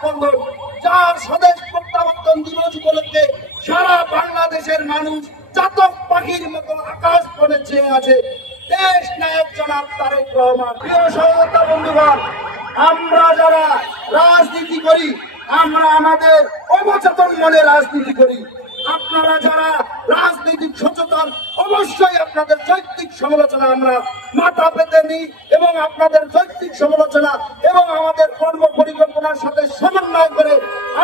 স্পন্দন, যার স্বদেশ প্রত্যাবর্তন দিবস উপলক্ষে সারা বাংলাদেশের মানুষ চাতক পাখির মতো আকাশ বনে চেয়ে আছে দেশ নায়ক জনাব তারেক রহমান। প্রিয় সহযোদ্ধা বন্ধুগণ, আমরা যারা রাজনীতি করি, আমরা আমাদের অবচেতন মনে রাজনীতি করি। আপনারা যারা রাজনৈতিক সচেতন, অবশ্যই আপনাদের যৌক্তিক সমালোচনা আমরা মাথা পেতে নিই এবং আপনাদের যৌক্তিক সমালোচনা এবং আমাদের কর্ম পরিকল্পনার সাথে সমন্বয় করে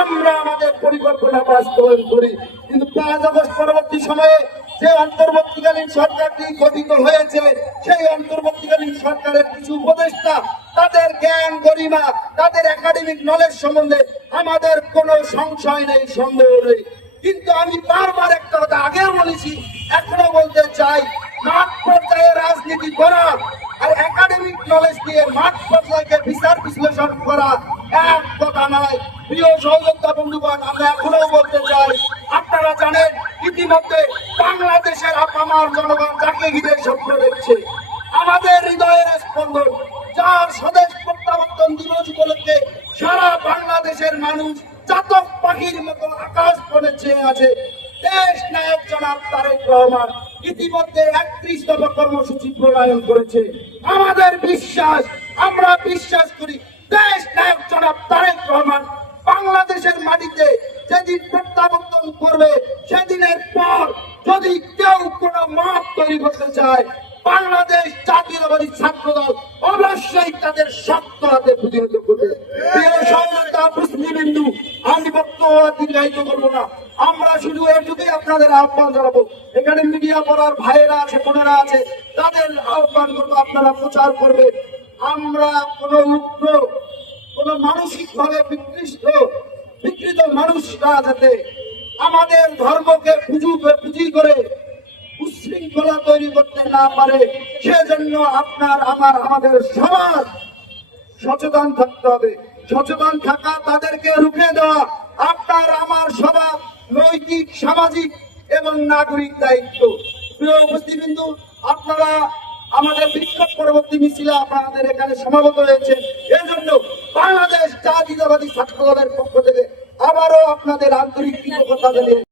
আমরা আমাদের পরিকল্পনা বাস্তবায়ন করি। কিন্তু 5 আগস্ট পরবর্তী সময়ে যে অন্তর্বর্তীকালীন সরকারটি গঠিত হয়েছে, সেই অন্তর্বর্তীকালীন সরকারের কিছু উপদেষ্টা, তাদের জ্ঞান গরিমা, তাদের একাডেমিক নলেজ সম্বন্ধে আমাদের কোনো সংশয় নেই, সন্দেহ নেই। কিন্তু আমি বারবার একটা কথা আগেও বলেছি, এখনো বলতে চাই, মাঠ পর্যায়ে রাজনীতি করা আর একাডেমিক নলেজ দিয়ে মাঠ পর্যায়ে বিচার বিশ্লেষণ করা এক কথা নয়। প্রিয় সহযোদ্ধা বন্ধুগণ, আমরা এখনো বলতে চাই, আপনারা জানেন ইতিমধ্যে বাংলাদেশের আপামার জনগণ যাকে ঘিরে স্বপ্ন দেখছে, আমাদের হৃদয়ের স্পন্দন, যার স্বদেশ প্রত্যাবর্তন দিবস উপলক্ষে সারা বাংলাদেশের মানুষ চাতক পাখির মতো আকাশ বনে চেয়ে আছে দেশ নায়ক জনাব তারেক রহমান। ইতিমধ্যে 31 দফা কর্মসূচি প্রণয়ন করেছে। আমাদের বিশ্বাস, আমরা বিশ্বাস করি দেশ নায়ক জনাব তারেক রহমান বাংলাদেশের মাটিতে যেদিন প্রত্যাবর্তন করবে, সেদিনের পর যদি কেউ কোনো মত তৈরি করতে চায়, বাংলাদেশ জাতীয়তাবাদী ছাত্র দল অবশ্যই তাদের শক্ত হাতে প্রতিহত করবে। প্রিয় সহযোদ্ধা প্রতিনিধিবৃন্দ, আমি বক্তব্য দীর্ঘায়িত করবো না, আমরা শুধু এটুকুই আপনাদের আহ্বান জানাবো। এখানে মিডিয়া পড়ার ভাইয়েরা আছে, বোনেরা আছে, তাদের আহ্বান করবো আপনারা প্রচার করবেন। আমরা কোনো উগ্র, কোনো মানসিক ভাবে বিকৃত মানুষরা যাতে আমাদের ধর্মকে পুঁজি করে উচ্ছৃঙ্খলা তৈরি করতে না পারে, সেজন্য আপনার আমাদের সবার সচেতন থাকতে হবে। সচেতন থাকা, তাদেরকে রুখে দেওয়া আপনার আমার সবার নৈতিক, সামাজিক এবং নাগরিক দায়িত্ব। প্রিয় উপস্থিতবৃন্দ, আপনারা আমাদের বিক্ষোভ পরবর্তী মিছিলে আপনাদের এখানে সমাবেত হয়েছে, এর জন্য বাংলাদেশ জাতীয়তাবাদী ছাত্র দলের পক্ষ থেকে আবারও আপনাদের আন্তরিক কৃতজ্ঞতা জানিয়ে